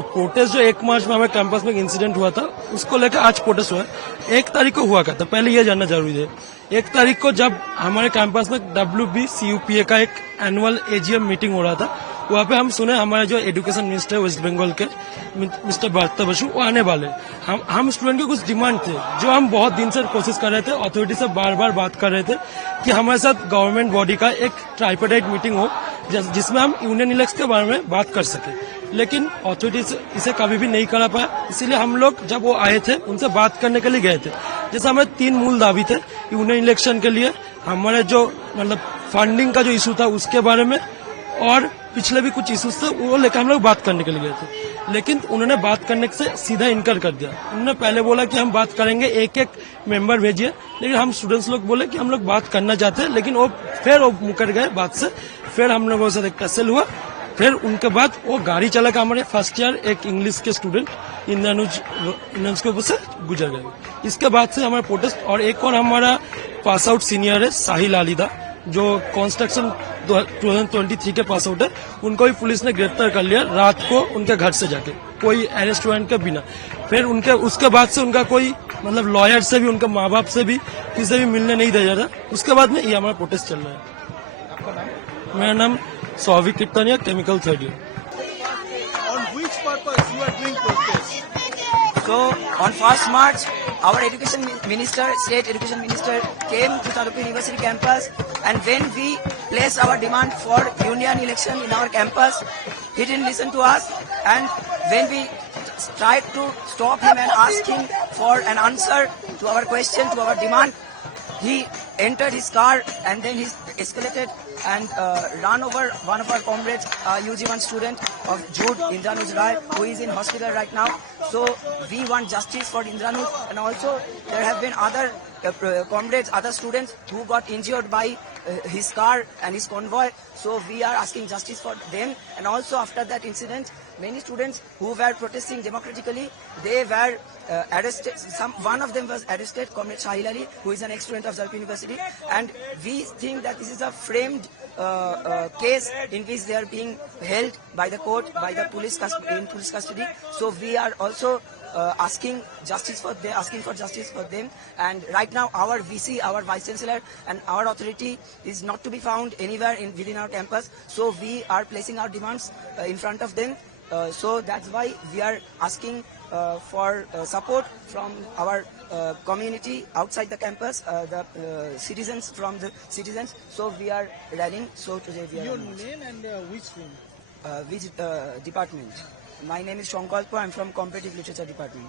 देखिए प्रोटेस्ट जो 1 मार्च में हमारे कैंपस में इंसिडेंट हुआ था उसको लेकर आज प्रोटेस्ट हुआ है। 1 तारीख को हुआ था, पहले ये जानना जरूरी है। 1 तारीख को जब हमारे कैंपस में WBCUPA का एक एनुअल AGM मीटिंग हो रहा था, वहाँ पे हम सुने हमारे जो एजुकेशन मिनिस्टर वेस्ट बंगाल के मिस्टर भारत बसु वो आने वाले। हम स्टूडेंट के कुछ डिमांड थे जो हम बहुत दिन से कोशिश कर रहे थे, अथॉरिटी से बार बार बात कर रहे थे कि हमारे साथ गवर्नमेंट बॉडी का एक ट्राइपार्टाइट मीटिंग हो जिसमें हम यूनियन इलेक्शन के बारे में बात कर सके, लेकिन अथॉरिटी इसे कभी भी नहीं करा पाया। इसीलिए हम लोग जब वो आए थे उनसे बात करने के लिए गए थे। जैसे हमारे 3 मूल दावी थे यूनियन इलेक्शन के लिए, हमारे जो मतलब फंडिंग का जो इशू था उसके बारे में, और पिछले भी कुछ इशूज थे वो लेकर हम लोग बात करने के लिए गए थे। लेकिन उन्होंने बात करने से सीधा इनकार कर दिया। उन्होंने पहले बोला कि हम बात करेंगे, एक एक मेंबर भेजिए, लेकिन हम स्टूडेंट्स लोग बोले कि हम लोग बात करना चाहते हैं, लेकिन वो फिर वो मुकर गए बात से। फिर हम लोगों से टसल हुआ। फिर उनके बाद वो गाड़ी चला कर हमारे फर्स्ट ईयर एक इंग्लिश के स्टूडेंट इंद्रानुज के ऊपर से गुजर गए। इसके बाद से हमारा प्रोटेस्ट, और एक और हमारा पास आउट सीनियर है साहिल अलीदा जो कंस्ट्रक्शन 2023 के पास आउट है, उनको भी पुलिस ने गिरफ्तार कर लिया रात को उनके घर से जाके, कोई अरेस्ट वारंट के बिना। फिर उनके उसके बाद से उनका कोई मतलब लॉयर से भी, उनके माँ बाप से भी, किसी भी मिलने नहीं दिया जा रहा। उसके बाद में ये हमारा प्रोटेस्ट चल रहा है। आपका नाम? मेरा नाम Souvik Kirtania, chemical 3rd year. On which purpose you are doing protest? So on 1st March, our education minister, state education minister, came to Chandrakpur University campus, and when we placed our demand for union election in our campus, he didn't listen to us. And when we tried to stop him and ask him for an answer to our question, to our demand, he entered his car and then he escalated and ran over one of our comrades, UG1 student of Jude, Indranuj Rai, who is in hospital right now. So we want justice for Indranuj, and also there have been other comrades, other students who got injured by his car and his convoy. So we are asking justice for them. And also after that incident, many students who were protesting democratically, they were arrested. One of them was arrested, Comrade Shahil Ali, who is an ex-student of Jalpa University. And we think that this is a framed case in which they are being held by the court, by the police in police custody. So we are also asking justice for them. And right now our VC, our vice chancellor, and our authority is not to be found anywhere within our campus. So we are placing our demands in front of them. So that's why we are asking for support from our community outside the campus, the citizens, from the citizens. So we are rallying. So today we are. Your name and which stream? Which department? My name is Shankalpo. I'm from Comparative Literature Department.